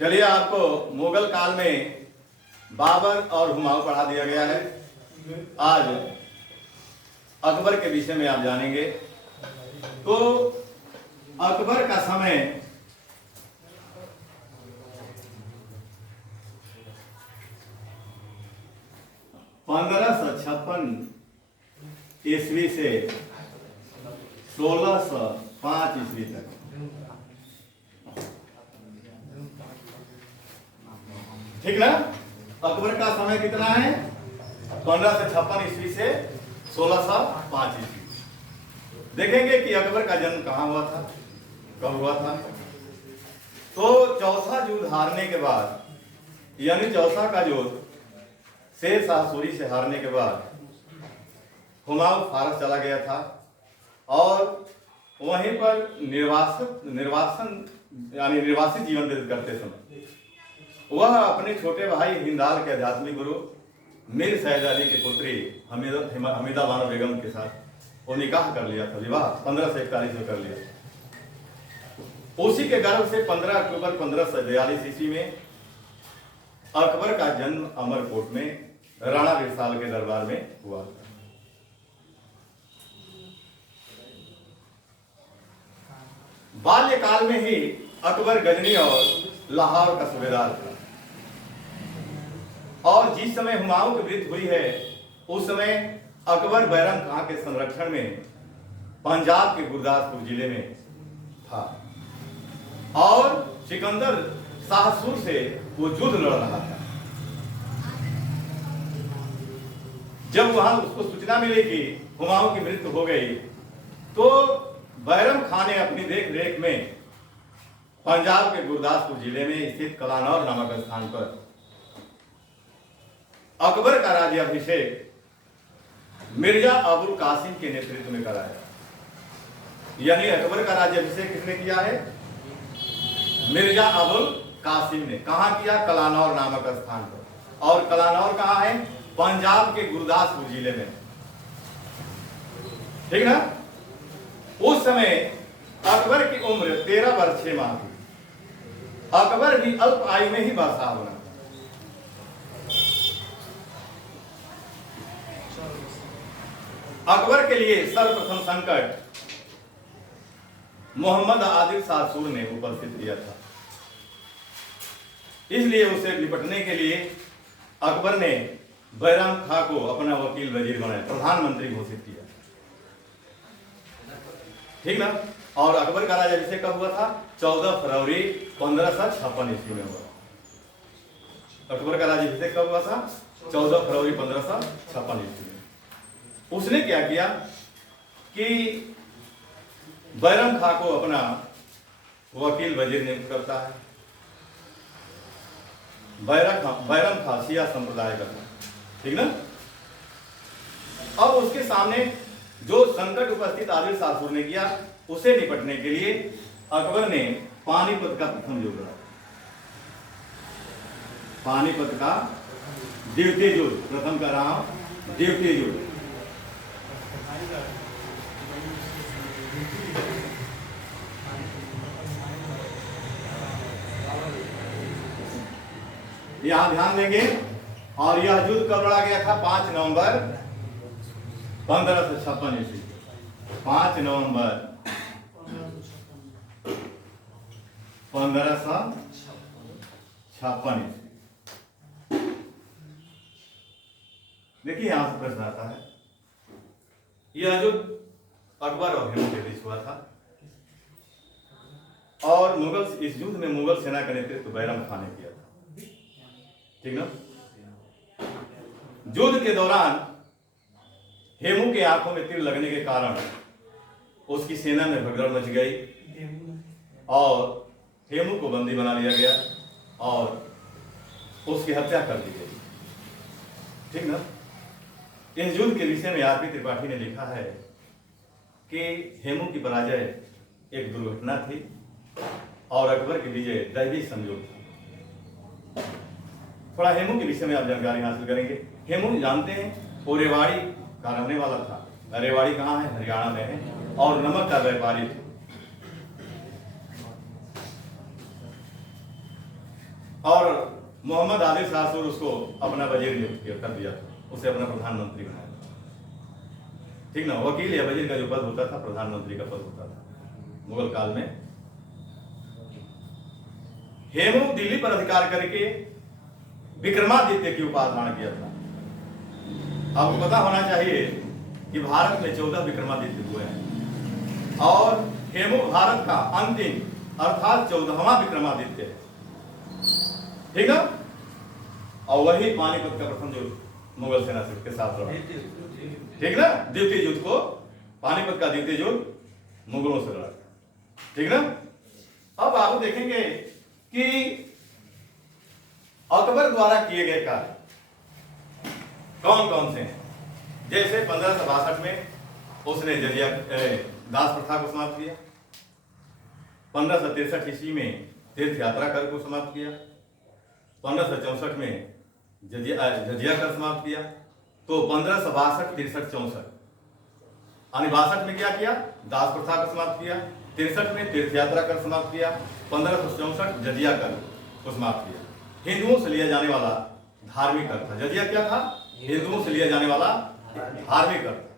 चलिए, आपको मुगल काल में बाबर और हुमायूं पढ़ा दिया गया है। आज अकबर के विषय में आप जानेंगे। तो अकबर का समय 1556 ईस्वी से 1605 ईस्वी तक। ठीक ना? अकबर का समय कितना है? 1556 ईस्वी से 1605 ईस्वी। देखेंगे कि अकबर का जन्म कहाँ हुआ था, कब हुआ था। तो चौसा युद्ध हारने के बाद, यानी चौसा का युद्ध शेर शाह सूरी से हारने के बाद हुमायूं फारस चला गया था और वहीं पर निर्वासित जीवन व्यतीत करते समय वह अपने छोटे भाई हिंदाल के आध्यात्मिक गुरु मीर सैयद अली की पुत्री हमीदा बानो बेगम के साथ वो निकाह कर लिया था। विवाह 1541 में कर लिया। उसी के गर्भ से 15 अक्टूबर 1542 ईस्वी में अकबर का जन्म अमरकोट में राणा विशाल के दरबार में हुआ। बाल्यकाल में ही अकबर गजनी और लाहौर का सूबेदार था और जिस समय हुमायूं की मृत्यु हुई है उस समय अकबर बैरम खां के संरक्षण में पंजाब के गुरदासपुर जिले में था और सिकंदर शाहसूर से वो युद्ध लड़ रहा था। जब वहां उसको सूचना मिली कि हुमायूं की मृत्यु हो गई तो बैरम खां ने अपनी देख रेख में पंजाब के गुरदासपुर जिले में स्थित कलानौर नामक स्थान पर अकबर का राज्याभिषेक मिर्जा अबुल कासिम के नेतृत्व में कराया। यानी अकबर का राज्याभिषेक किसने किया है? मिर्जा अबुल कासिम ने। कहां किया? कलानौर नामक स्थान पर। और कलानौर कहां है? पंजाब के गुरदासपुर जिले में। ठीक ना? उस समय अकबर की उम्र 13 वर्ष 6 माह थी। अकबर भी अल्प आयु में ही बादशाह बना। अकबर के लिए सर्वप्रथम संकट मोहम्मद आदिल शाहसूर ने उपस्थित किया था। इसलिए उसे निपटने के लिए अकबर ने बैरम खां को अपना वकील वजीर बनाया, प्रधानमंत्री घोषित किया। ठीक ना? और अकबर का राज्याभिषेक कब हुआ था? 14 फरवरी 1556 ईस्वी में हुआ। अकबर का राज्याभिषेक कब हुआ था? 14 फरवरी 1556 ईस्वी में। उसने क्या किया कि बैरम खां को अपना वकील वजीर नियुक्त करता है। बैरम खां शिया संप्रदाय का था। ठीक ना? अब उसके सामने जो संकट उपस्थित आदिल शाहसूर ने किया उसे निपटने के लिए अकबर ने पानीपत का प्रथम युद्ध लड़ा। पानीपत का द्वितीय युद्ध, प्रथम का नाम द्वितीय युद्ध। यहां ध्यान देंगे। और यह युद्ध कब लड़ा गया था? 5 नवंबर 1556 ईस्वी। 5 नवंबर 1556 ईस्वी। देखिए यहां से प्रश्न आता है, यह युद्ध अकबर और हेमू के बीच हुआ था और इस युद्ध में मुगल सेना का नेतृत्व बैरम खां ने किया था। ठीक ना? युद्ध के दौरान हेमू के आंखों में तीर लगने के कारण उसकी सेना में भगदड़ मच गई और हेमू को बंदी बना लिया गया और उसकी हत्या कर दी गई। ठीक ना? इस युद्ध के विषय में आरपी त्रिपाठी ने लिखा है कि हेमू की पराजय एक दुर्घटना थी और अकबर की विजय दैवी संयोग था। थोड़ा हेमू के विषय में आप जानकारी हासिल करेंगे। हेमू जानते हैं वो रेवाड़ी का रहने वाला था। रेवाड़ी कहाँ है? हरियाणा में है और नमक का व्यापारी था। और मोहम्मद आदिल शाह सूर उसको अपना वजीर नियुक्त कर दिया, उसे अपना प्रधानमंत्री बनाया। ठीक ना, वकील या वजीर का जो पद होता था प्रधानमंत्री का पद होता था मुगल काल में। हेमू दिल्ली पर अधिकार करके विक्रमादित्य की उपाधि धारण किया था। आपको पता होना चाहिए कि भारत में 14 विक्रमादित्य हुए हैं और हेमू भारत का अंतिम अर्थात 14वां विक्रमादित्य है। ठीक ना, और वही पानीपत का प्रथम युद्ध मुगल सेना के साथ लड़ा। ठीक ना, द्वितीय युद्ध को, पानीपत का द्वितीय युद्ध मुगलों से लड़ा। ठीक ना, अब आप देखेंगे कि अकबर द्वारा किए गए कार्य कौन कौन से हैं। जैसे 1562 में उसने जजिया दास प्रथा को समाप्त किया, 1563 ईस्वी में तीर्थ यात्रा कर को समाप्त किया, 1564 में जजिया कर समाप्त किया। तो 1562, 63, 64 यानी 62 में क्या किया, दास प्रथा को समाप्त किया, 63 में तीर्थ यात्रा कर समाप्त किया, 1564 जजिया कर को समाप्त किया। हिंदुओं से लिया जाने वाला धार्मिक कर था। जजिया क्या था, हिंदुओं से लिया जाने वाला धार्मिक कर,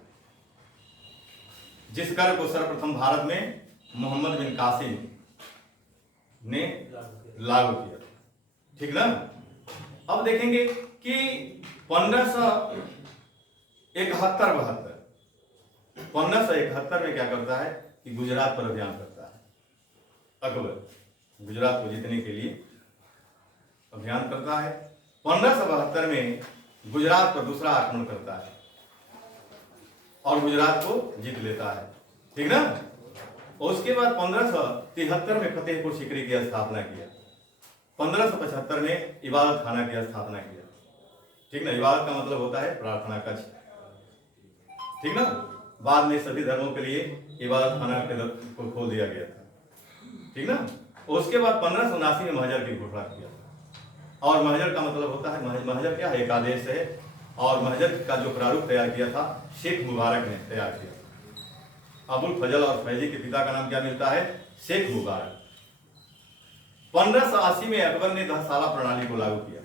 जिस कर को सर्वप्रथम भारत में मोहम्मद बिन कासिम ने लागू किया। ठीक ना, अब देखेंगे कि 1571 में क्या करता है कि गुजरात पर अभियान करता है। अकबर गुजरात को जीतने के लिए अभियान करता है। 1572 में गुजरात पर दूसरा आक्रमण करता है और गुजरात को जीत लेता है। ठीक ना, उसके बाद 1573 में फतेहपुर सीकरी की स्थापना किया। 1575 में इबादत खाना की स्थापना किया। ठीक ना, इबादत का मतलब होता है प्रार्थना कक्ष। ठीक ना, बाद में सभी धर्मों के लिए इबादत खाना को खोल दिया गया था। ठीक ना, उसके बाद 1579 में महजर की घोषणा किया। और महजर का मतलब होता है, महजर क्या है, एक आदेश है। और महजर का जो प्रारूप तैयार किया था शेख मुबारक ने तैयार किया। अबुल फजल और फैजी के पिता का नाम क्या मिलता है, शेख मुबारक। 1580 में अकबर ने दहसाला प्रणाली को लागू किया।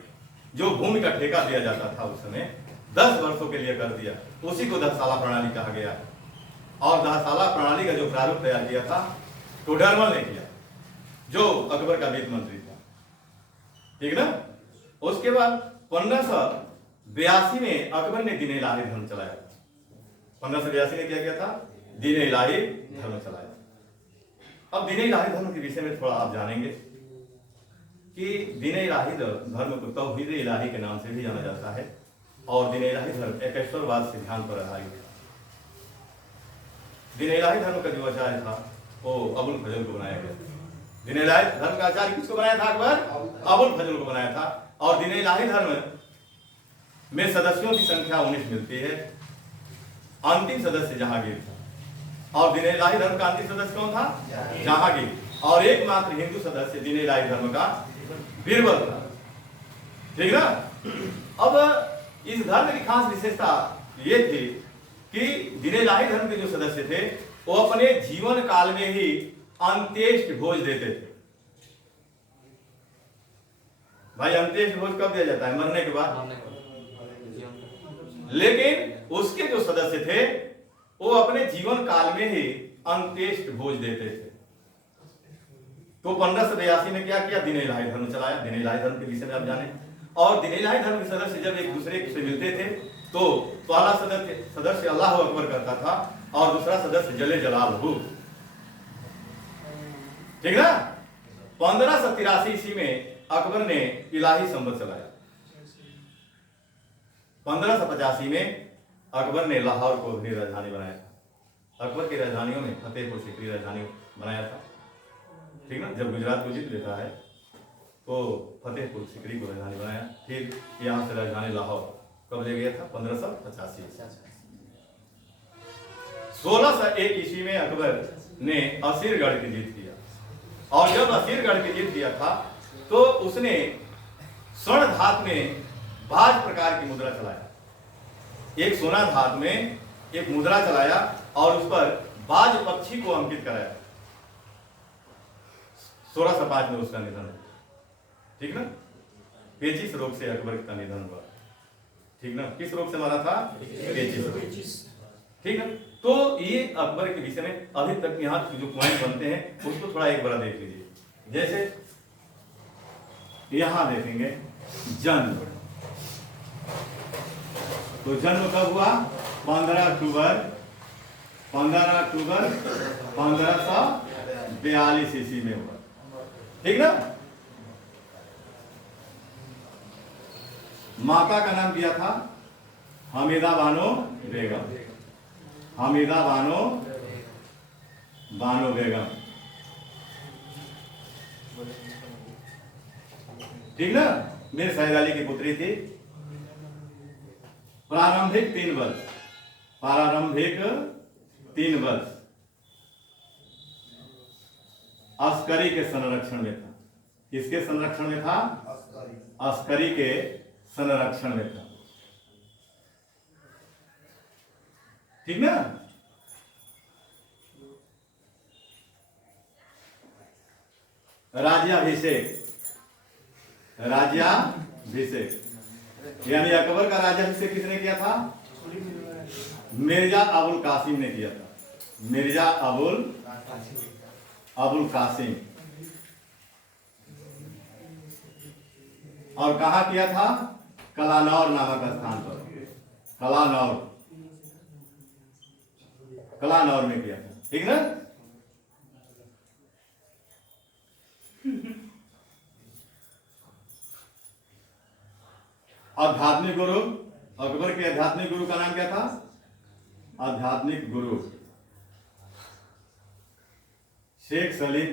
जो भूमि का ठेका दिया जाता था उस समय 10 वर्षों के लिए कर दिया, उसी को दहसाला प्रणाली कहा गया। और दहसाला प्रणाली का जो प्रारूप तैयार किया था टोडरमल ने किया, जो अकबर का वित्त मंत्री था। ठीक ना, उसके बाद 1582 में अकबर ने दीन इलाही धर्म चलाया। 1582 में क्या किया था, दीन इलाही धर्म चलाया। अब दीन इलाही धर्म के विषय में थोड़ा आप जानेंगे कि दीन इलाही धर्म को तौहीद इलाही के नाम से भी जाना जाता है। और दीन इलाही धर्म एकेश्वरवाद सिद्धांत पर आधारित है। दीन इलाही धर्म का जो आचार्य था वो अबुल फजल को बनाया गया। दीन इलाही धर्म का आचार्य किसको बनाया था, अकबर अबुल फजल को बनाया था। और दीन इलाही धर्म में सदस्यों की संख्या 19 मिलती है। अंतिम सदस्य जहांगीर था। और दीन इलाही धर्म का अंतिम सदस्य कौन था, जहांगीर। और एकमात्र हिंदू सदस्य दीन इलाही धर्म का बीरबल था। ठीक ना, अब इस धर्म की खास विशेषता ये थी कि दीन इलाही धर्म के जो सदस्य थे वो अपने जीवन काल में ही अंत्येष्टि भोज देते थे। भाई अंत्येष्टि भोज कब दिया जाता है, मरने के बाद। लेकिन उसके जो सदस्य थे वो अपने जीवन काल में ही अंत्येष्टि भोज देते थे। तो 1582 में क्या किया, दीन इलाही धर्म चलाया। दीन इलाही धर्म के विषय में आप जाने। और दीन इलाही धर्म के सदस्य जब एक दूसरे से मिलते थे तो पहला सदस्य अल्लाह अकबर करता था और दूसरा सदस्य जले जलालहू। ठीक ना, 1583 ईस्वी में अकबर ने इलाही संवत चलाया। 1585 में अकबर ने लाहौर को अपनी राजधानी बनाया था। अकबर की राजधानियों में फतेहपुर सीकरी राजधानी बनाया था। ठीक ना, जब गुजरात को जीत लेता है तो फतेहपुर सीकरी को राजधानी बनाया। फिर यहाँ से राजधानी लाहौर कब ले गया था, 1585। 1601 ईस्वी में अकबर ने असीरगढ़ की जीत किया। और जब असीरगढ़ की जीत किया था तो उसने स्वर्ण धात में बाज प्रकार की मुद्रा चलाया। एक सोना धात में एक मुद्रा चलाया और उस पर बाज पक्षी को अंकित कराया। 1605 में उसका निधन। ठीक ना, पेचिस रोग से अकबर का निधन हुआ। ठीक ना, किस रोग से मरा था? पेचिस रोग। ठीक ना, तो ये अकबर के विषय में अभी तक यहाँ जो पॉइंट बनते हैं उसको थोड़ा एक बार देख लीजिए। जैसे यहां देखेंगे जन्म, तो जन्म कब हुआ? 15 अक्टूबर 1542 ईस्वी में हुआ। ठीक ना। माता का नाम किया था हमीदा बानो बेगम, हमीदा बानो बेगम। ठीक ना, मीर साहिद अली की पुत्री थी। प्रारंभिक 3 वर्ष अस्करी के संरक्षण में था। किसके संरक्षण में था? अस्करी के संरक्षण में था। ठीक ना। राज्याभिषेक यानी अकबर का राज्याभिषेक किसने किया था? मिर्जा अबुल कासिम ने किया था। मिर्जा अबुल कासिम। और कहा किया था? कलानौर नामक स्थान पर, कलानौर में किया था। ठीक ना। आध्यात्मिक गुरु, अकबर के आध्यात्मिक गुरु का नाम क्या था? आध्यात्मिक गुरु शेख सलीम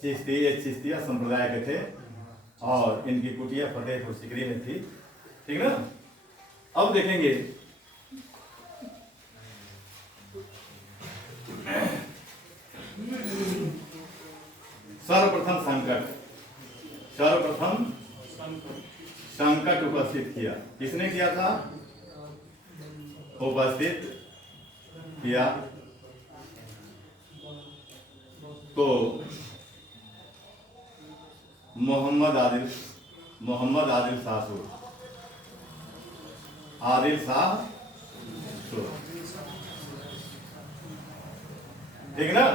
चिश्ती। ये चिश्तिया संप्रदाय के थे और इनकी कुटिया फतेहपुर सीकरी में थी। ठीक ना। अब देखेंगे सर्वप्रथम संकट उपस्थित किया। किसने किया था? उपस्थित किया तो मोहम्मद आदिल शाह सुर। ठीक ना।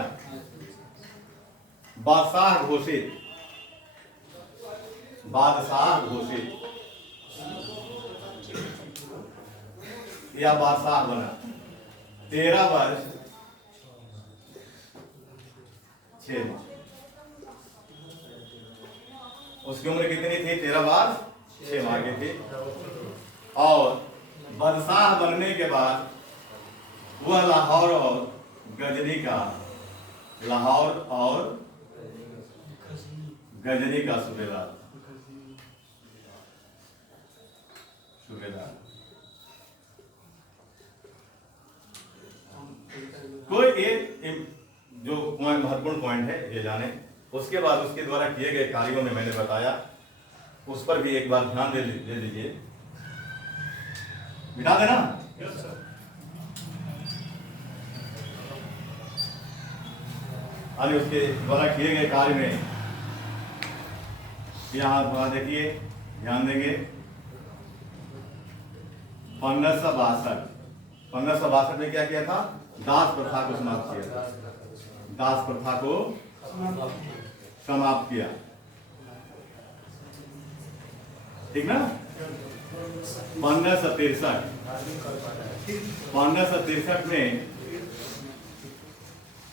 बादशाह घोषित या बादशाह बना। 13 वर्ष 6 माह। उसकी उम्र कितनी थी? 13 वर्ष 6 माह की थी। और बादशाह बनने के बाद वह लाहौर और गजनी का सूबेदार। कोई एक जो महत्वपूर्ण पॉइंट है ये जाने। उसके बाद उसके द्वारा किए गए कार्यों में मैंने बताया, उस पर भी एक बार ध्यान दे दीजिए। बिठा देना। उसके द्वारा किए गए कार्य में यहाँ देखिए, ध्यान देंगे। 1562 में क्या किया था? दास प्रथा को समाप्त किया। ठीक ना। 1563 में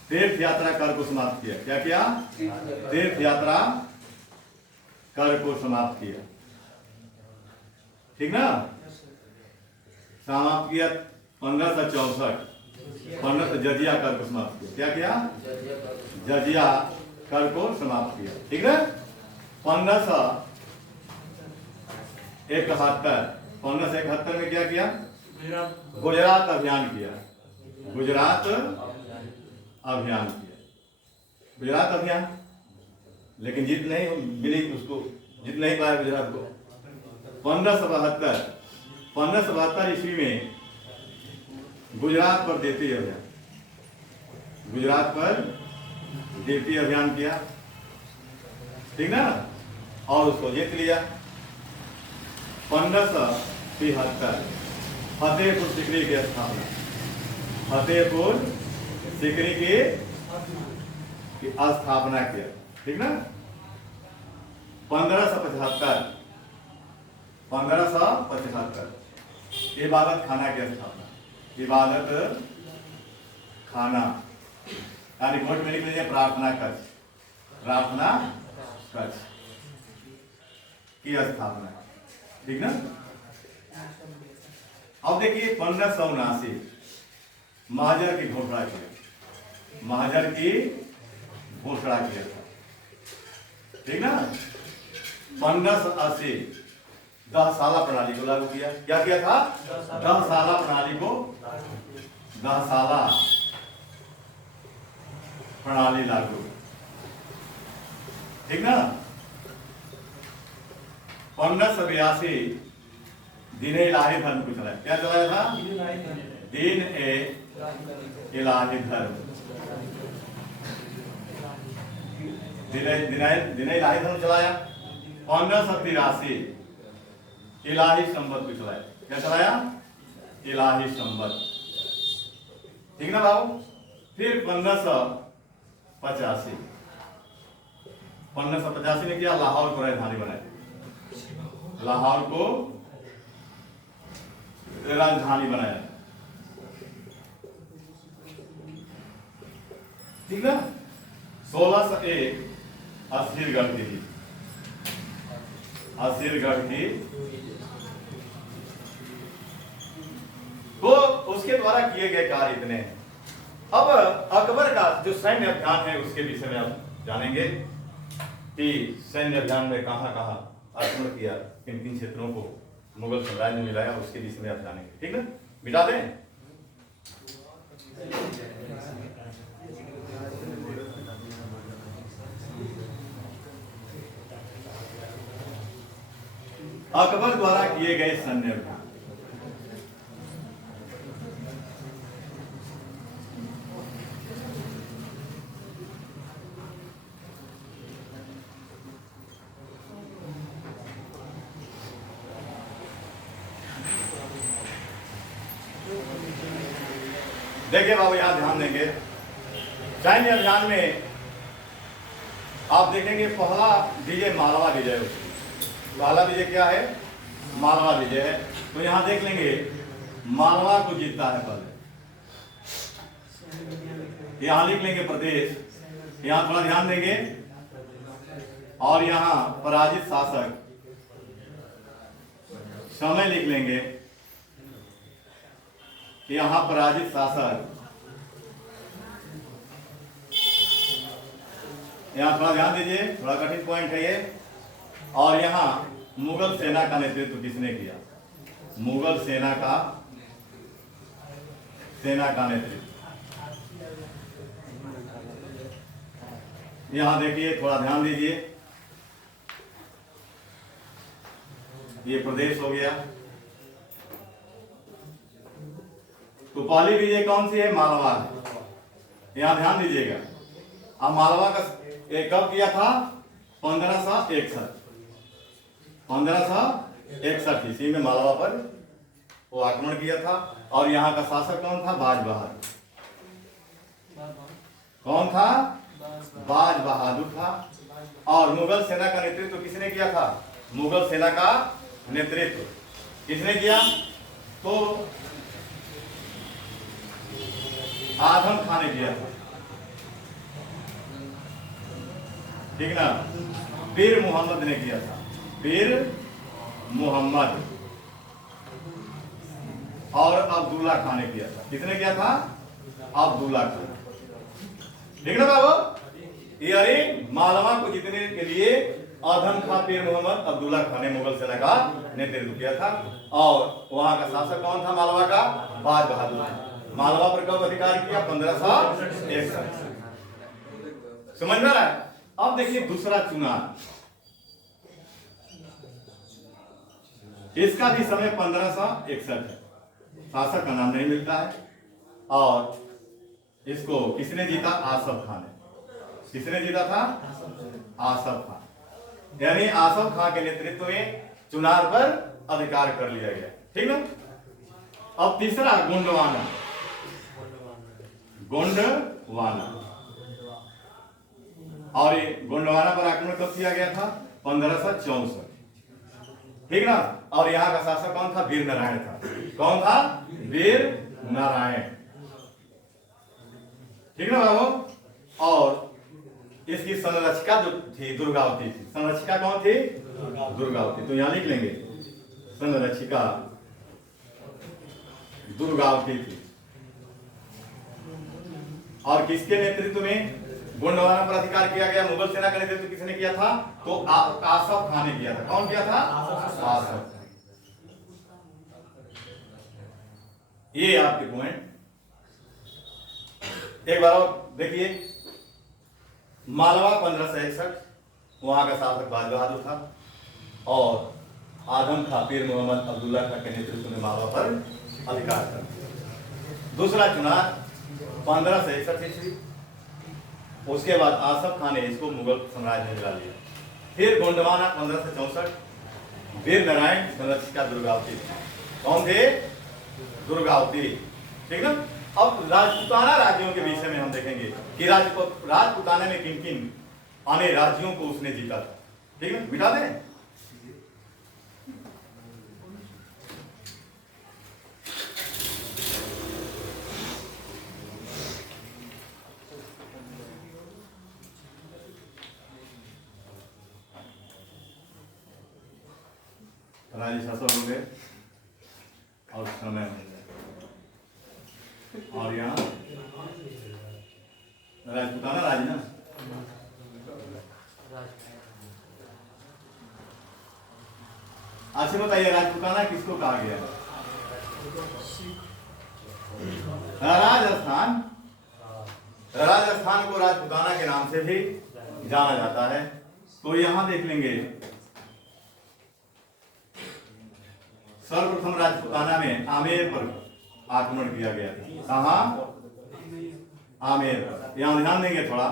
तीर्थ यात्रा कर को समाप्त किया। क्या किया? तीर्थ यात्रा कर को समाप्त किया। ठीक ना। समाप्त किया 1564 जजिया कर को समाप्त किया। क्या किया? जजिया कर को समाप्त किया। ठीक ना। 1571 में क्या किया? गुजरात अभियान किया। गुजरात अभियान, लेकिन जीत नहीं मिली उसको, जीत नहीं पाया गुजरात को। 1572 ईस्वी में गुजरात पर देती अभियान। गुजरात पर जीपी अभियान किया, ठीक ना, और उसको जीत लिया। 1573 फतेहपुर सीकरी की स्थापना, फतेहपुर सीकरी की स्थापना किया, ठीक ना। 1575 इबादत खाना की स्थापना, इबादत खाना यानी वोट में लिख लीजिए प्रार्थना कक्ष, प्रार्थना कक्ष की स्थापना, ठीक ना। अब देखिए 1579 महाजर की घोषणा की, महाजर की घोषणा किया था, ठीक ना। 1580 10 साला प्रणाली को लागू किया। क्या किया था? 10 साला प्रणाली को, 10 साला प्रणाली लागू, ठीक ना। 1582 दीन इलाही धर्म को चलाया। क्या चलाया था? दीन इलाही धर्म, दीन इलाही धर्म चलाया। 1583 इलाही संबत को चलाया। क्या चलाया? इलाही संबत, ठीक ना बाबू। फिर 1585 ने किया, लाहौर को राजधानी बनाया, लाहौर को राजधानी बनाया, ठीक ना। 1601 असीरगढ़ की, असीरगढ़ की, तो उसके द्वारा किए गए कार्य इतने हैं। अब अकबर का जो सैन्य अभियान है उसके विषय में आप जानेंगे कि सैन्य अभियान में कहां कहां आक्रमण किया, किन किन क्षेत्रों को मुगल साम्राज्य में मिलाया, उसके विषय में आप जानेंगे, ठीक ना। मिटा दें। अकबर द्वारा किए गए सैन्य अभियान, देखिए बाबू यहां ध्यान देंगे। सैन्य अभियान में आप देखेंगे पहला विजय मालवा विजय होती है। पहला विजय क्या है? मालवा विजय है। तो यहां देख लेंगे मालवा को जीतता है पहले, यहां लिख लेंगे प्रदेश, यहां थोड़ा ध्यान देंगे, और यहां पराजित शासक समय लिख लेंगे, यहां पराजित शासक, यहां थोड़ा ध्यान दीजिए, थोड़ा कठिन पॉइंट है ये। और यहां मुगल सेना का नेतृत्व किसने किया? मुगल सेना का नेतृत्व, यहां देखिए, थोड़ा ध्यान दीजिए, ये प्रदेश हो गया। तो पहली विजय कौन सी है? मालवा है, यहां ध्यान दीजिएगा। अब मालवा का कब किया था? 1561 ईस्वी में मालवा पर वो आक्रमण किया था। और यहाँ का शासक कौन था? बाज बहादुर। कौन था? बाज बहादुर था। और मुगल सेना का नेतृत्व किसने किया था? मुगल सेना का नेतृत्व किसने किया? तो आजम खान ने किया था, ठीक ना। पीर मोहम्मद ने किया था, पीर मोहम्मद। और अब्दुल्ला खान ने किया था। किसने किया था? अब्दुल्ला खान, ठीक ना बाबू। ये अरे मालवा को जीतने के लिए आजम खान, पीर मोहम्मद, अब्दुल्ला खान ने मुगल सेना का नेतृत्व किया था। और वहां का शासक कौन था मालवा का? बाज बहादुर। मालवा पर कब अधिकार किया? 1561। समझ में आ रहा है? अब देखिए दूसरा चुनाव, इसका भी समय 1561 है। शासक का नाम नहीं मिलता है। और इसको किसने जीता? आसफ खान ने। किसने जीता था? आसफ खान। यानी आसफ खान के नेतृत्व में चुनार पर अधिकार कर लिया गया। ठीक ना। अब तीसरा गोंडवाना। गोंडवाना, और ये गोंडवाना पर आक्रमण कब किया गया था? 1564। ठीक ना। और यहाँ का शासक कौन था? वीर नारायण था। कौन था? वीर नारायण। ठीक ना बाबू। और इसकी संरक्षिका जो थी दुर्गावती थी। संरक्षिका कौन थी? दुर्गावती। तो यहां लिख लेंगे संरक्षिका दुर्गावती थी। और किसके नेतृत्व में गोंडवाना पर अधिकार किया गया? मुगल सेना का नेतृत्व किसने किया था? तो आसफ खान ने किया था। कौन किया था? आसफ। ये आपके पॉइंट। एक बार और देखिए, मालवा 1561, वहां का शासक बाज बहादुर था और आजम खां पीर मोहम्मद अब्दुल्ला खां के नेतृत्व में मालवा पर अधिकार था। दूसरा चुनाव 1561 ईस्वी। उसके बाद आसफ खान ने इसको मुगल साम्राज्य में मिला लिया। फिर गोंडवाना 1564, वीर नारायण, संरक्षिका दुर्गावती। कौन थे? दुर्गावती। ठीक ना। अब राजपूताना राज्यों के विषय में हम देखेंगे कि राजपूताना में किन किन अन्य राज्यों को उसने जीता था। ठीक है, मिटा दें। राजशासक हो गए और समय हो गया, और यहाँ राजपूताना राज ना। अच्छा बताइए, राजपूताना किसको कहा गया? राजस्थान। राजस्थान को राजपूताना के नाम से भी जाना जाता है। तो यहां देख लेंगे, सर्वप्रथम राजपूताना में आमेर पर आक्रमण किया गया था। कहां? आमेर पर। यहां ध्यान देंगे थोड़ा।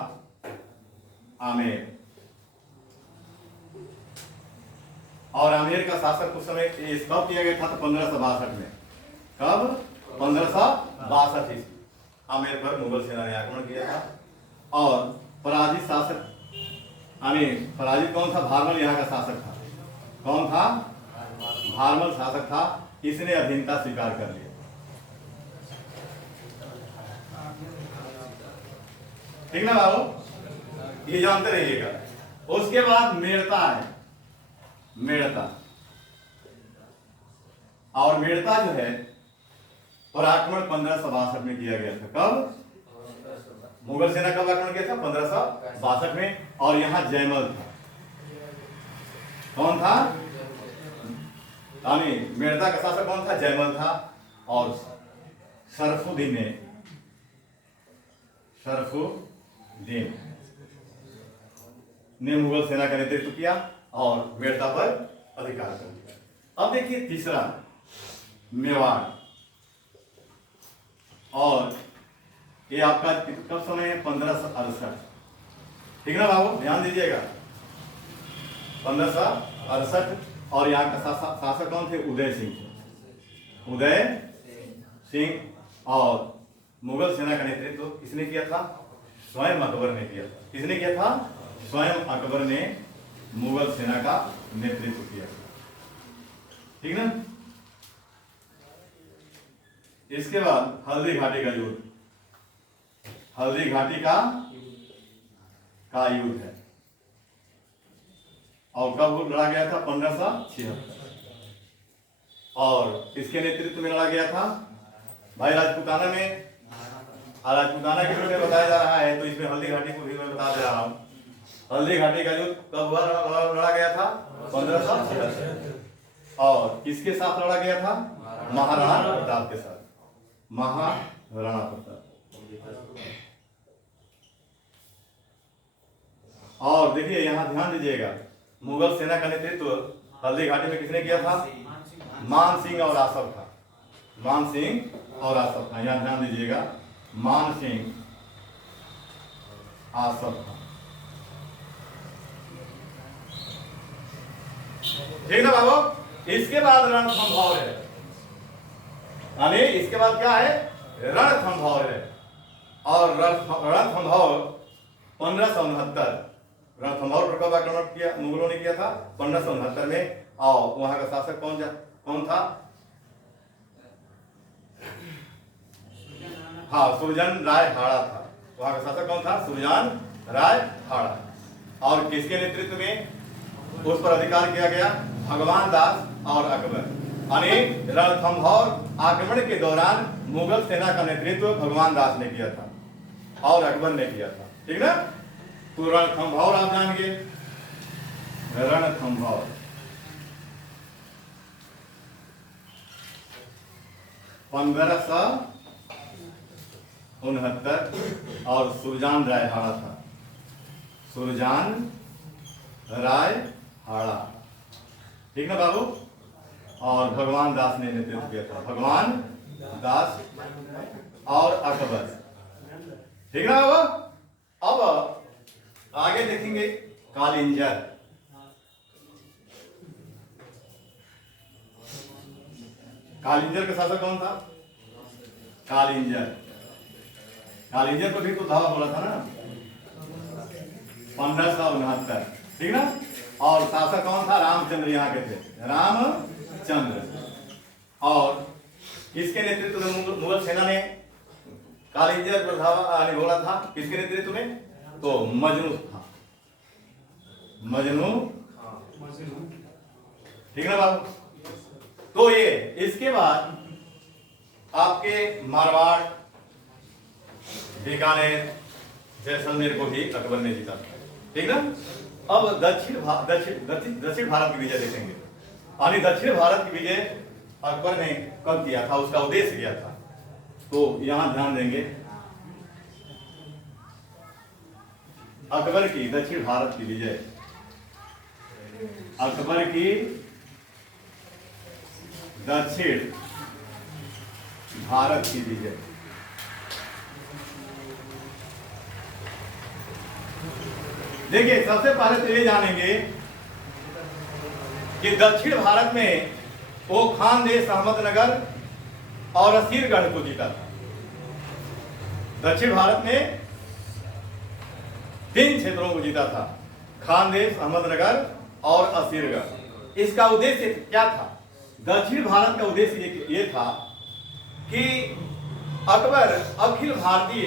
आमेर, और आमेर का शासक उस समय कब किया गया था? तो 1562 में। कब? 1562 ईस्वी आमेर पर मुगल सेना ने आक्रमण किया था। और पराजित शासक, पराजित कौन था? भारमल यहाँ का शासक था। कौन था? भारमल शासक था। इसने अधीनता स्वीकार कर लिया। ठीक ना बाबू, ये जानते रहिएगा। उसके बाद मेड़ता है। मेड़ता, और मेड़ता जो है और आक्रमण 1562 में किया गया था। कब? मुगल सेना कब आक्रमण किया था? 1562 में। और यहां जयमल था। कौन था? मेड़ता का शासक कौन था? जयमल था। और शरफुद्दीन ने मुगल सेना का नेतृत्व किया और मेड़ता पर अधिकार कर लिया। अब देखिए तीसरा, मेवाड़। और ये आपका कब समय है? 1568। ठीक ना बाबू, ध्यान दीजिएगा। 1568। और यहाँ का शासक कौन थे? उदय सिंह। उदय सिंह। और मुगल सेना का नेतृत्व किसने किया था? स्वयं अकबर ने किया था। किसने किया था? स्वयं अकबर ने मुगल सेना का नेतृत्व किया। ठीक ना। इसके बाद हल्दी घाटी का युद्ध। हल्दी घाटी का युद्ध है। और कब लड़ा गया था? 1576। और किसके नेतृत्व में लड़ा गया था? भाई राजपूताना में। राजपूताना के बारे में बताया जा रहा है, तो इसमें हल्दी घाटी को भी मैं बता दे रहा हूँ। हल्दी घाटी का युद्ध कब हुआ? लड़ा गया था 1576। और किसके साथ लड़ा गया था? महाराणा प्रताप के साथ। महाराणा प्रताप। और देखिए यहाँ ध्यान दीजिएगा, मुगल सेना का नेतृत्व हल्दी घाटी में किसने किया था? मान सिंह और आसफ खां। मान सिंह और आसफ खां। यहाँ ध्यान दीजिएगा, मान सिंह आसफ था। ठीक ना बाबू। इसके बाद रणथंभौर है, यानी इसके बाद क्या है, रणथंभौर है। और रणथंभौर 1569 रणथंभौर पर कब आक्रमण किया मुगलों ने किया था, 1569 में। और वहां का शासक कौन था? हाँ, सुरजन राय हाड़ा था। वहां का शासक कौन था? सुरजन राय हाड़ा। और किसके नेतृत्व में उस पर अधिकार किया गया? भगवान दास और अकबर। यानी रणथंभौर आक्रमण के दौरान मुगल सेना का नेतृत्व भगवान दास ने किया था और अकबर ने किया था। ठीक ना। तो रणथंभौर आप जानिए, रणथंभौर 1569 और सुरजान राय हाड़ा था। सुरजान राय हाड़ा, ठीक ना बाबू। और भगवान दास ने नेतृत्व किया था, भगवान दास और अकबर। ठीक ना बाबू। अब आगे देखेंगे कालिंजर। कालिंजर का शासक कौन था? कालिंजर को भी तो धावा बोला था ना, 1569। ठीक ना। और शासक कौन था? रामचंद्र यहाँ के थे, रामचंद्र। और इसके नेतृत्व में मुगल सेना ने कालिंजर पर धावा बोला था। किसके नेतृत्व में? तो मजनू था, मजनू। ठीक ना बाबू। तो ये इसके बाद आपके मारवाड़, बीकानेर, जैसलमेर को भी अकबर ने जीता। ठीक ना। अब दक्षिण भारत की विजय देखेंगे। यानी दक्षिण भारत की विजय अकबर ने कब किया था, उसका उद्देश्य क्या था, तो यहां ध्यान देंगे। अकबर की दक्षिण भारत की विजय, अकबर की दक्षिण भारत की विजय। देखिए, सबसे पहले तो ये जानेंगे कि दक्षिण भारत में वो खानदेश, अहमदनगर और असीरगढ़ को जीता था। दक्षिण भारत में 3 क्षेत्रों को जीता था, खानदेश, अहमदनगर और असीरगढ़। इसका उद्देश्य क्या था? दक्षिण भारत का उद्देश्य ये था कि अकबर अखिल भारतीय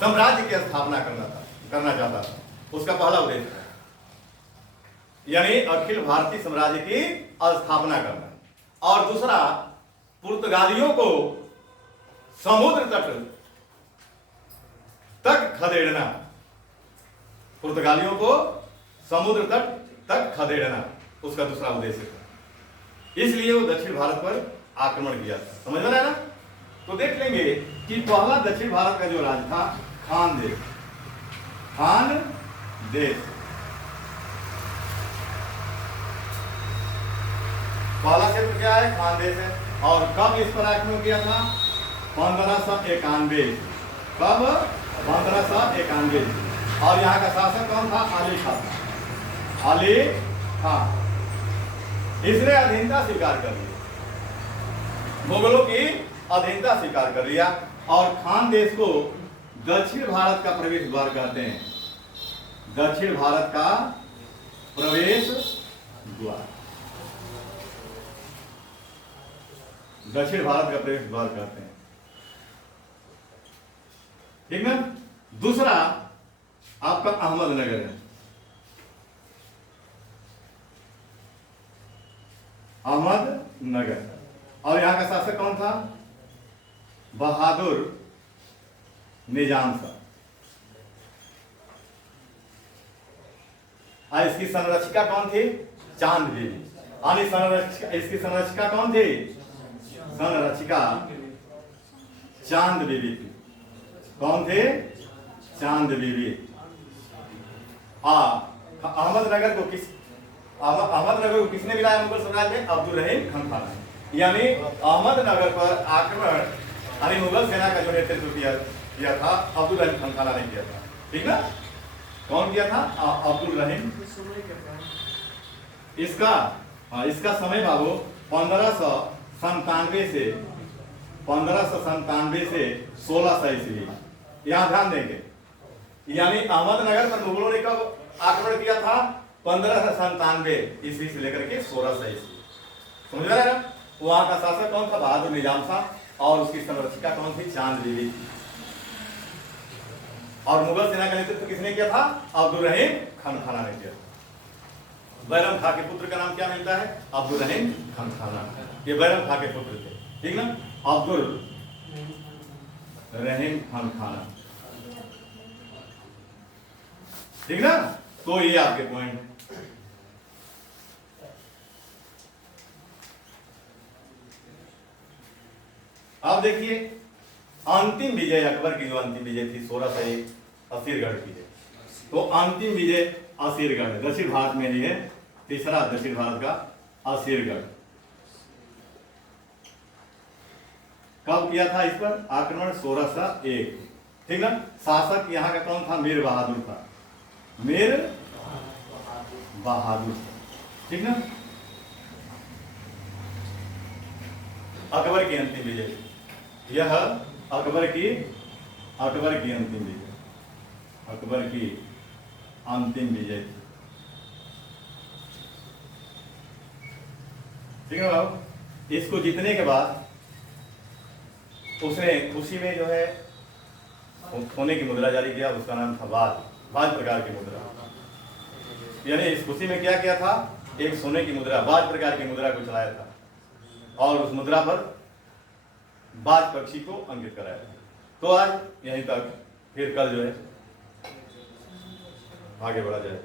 साम्राज्य की स्थापना करना चाहता था। उसका पहला उद्देश्य था, यानी अखिल भारतीय साम्राज्य की स्थापना करना। और दूसरा, पुर्तगालियों को समुद्र तट तक खदेड़ना, पुर्तगालियों को समुद्र तट तक खदेड़ना उसका दूसरा उद्देश्य था। इसलिए वो दक्षिण भारत पर आक्रमण किया था। समझ में आया ना। तो देख लेंगे कि पहला दक्षिण भारत का जो राज्य था खानदेश, खानदेश पहला क्षेत्र क्या है? खानदेश है। और कब इस पर आक्रमण किया था? 1591। कब? 1591। और यहाँ का शासक कौन था? अली खान। अली खान। इसने अधीनता स्वीकार कर ली, मुगलों की अधीनता स्वीकार कर लिया। और खानदेश को दक्षिण भारत का प्रवेश द्वार कहते हैं, दक्षिण भारत का प्रवेश द्वार, दक्षिण भारत का प्रवेश द्वार कहते हैं। ठीक ना। दूसरा आपका अहमदनगर है। अहमदनगर। और यहां का शासक कौन था? बहादुर निजाम शाह। और इसकी संरक्षिका कौन थी? चांद बीबी। इसकी संरक्षिका कौन थी? संरक्षिका चांद बीबी थी। कौन थे? चांद बीबी। अहमदनगर को किसने मिलाया मुगल साम्राज्य में? अब्दुल रहीम खान खान। यानी अहमदनगर पर आक्रमण यानी मुगल सेना का जो नेतृत्व किया था अब्दुल रहीम खान खान ने किया था। ठीक ना? कौन किया था? अब्दुल रहीम। इसका इसका समय बाबू 1597 से 1600 ईस्वी। यहाँ ध्यान देंगे, यानी अहमदनगर पर मुगलों ने कब आक्रमण किया था? 1597 ईस्वी से लेकर के 1600 ईस्वी। समझ रहे हैं? वहां का शासक कौन था? बहादुर निजाम था, और उसकी संरक्षिका कौन थी? चांद बीबी। और मुगल सेना का नेतृत्व किसने किया था? अब्दुल रहीम खान खाना ने किया। बैरम खां के पुत्र का नाम क्या मिलता है? अब्दुल रहीम खान खाना। ये बैरम खां के पुत्र थे, ठीक ना? अब्दुल रहीम खान खाना, ठीक ना? तो ये आपके पॉइंट। अब देखिए अंतिम विजय अकबर की, जो अंतिम विजय थी 1601 असीरगढ़ की है। तो अंतिम विजय असीरगढ़ दक्षिण भारत में ही है, तीसरा दक्षिण भारत का असीरगढ़। कब किया था इस पर आक्रमण? 1601, ठीक ना? शासक यहाँ का कौन था? मीर बहादुर था, मीर बहादुर, ठीक ना? अकबर की अंतिम विजय, यह अकबर की अंतिम विजय, अकबर की अंतिम विजय थी, ठीक है बाबू? इसको जीतने के बाद उसने खुशी में जो है सोने की मुद्रा जारी किया, उसका नाम था बाज प्रकार की मुद्रा। यानी इस खुशी में क्या किया था? एक सोने की मुद्रा, बाज प्रकार की मुद्रा को चलाया था, और उस मुद्रा पर बाज पक्षी को अंकित कराया था। तो आज यहीं तक, फिर कल जो है आगे बढ़ा जाए।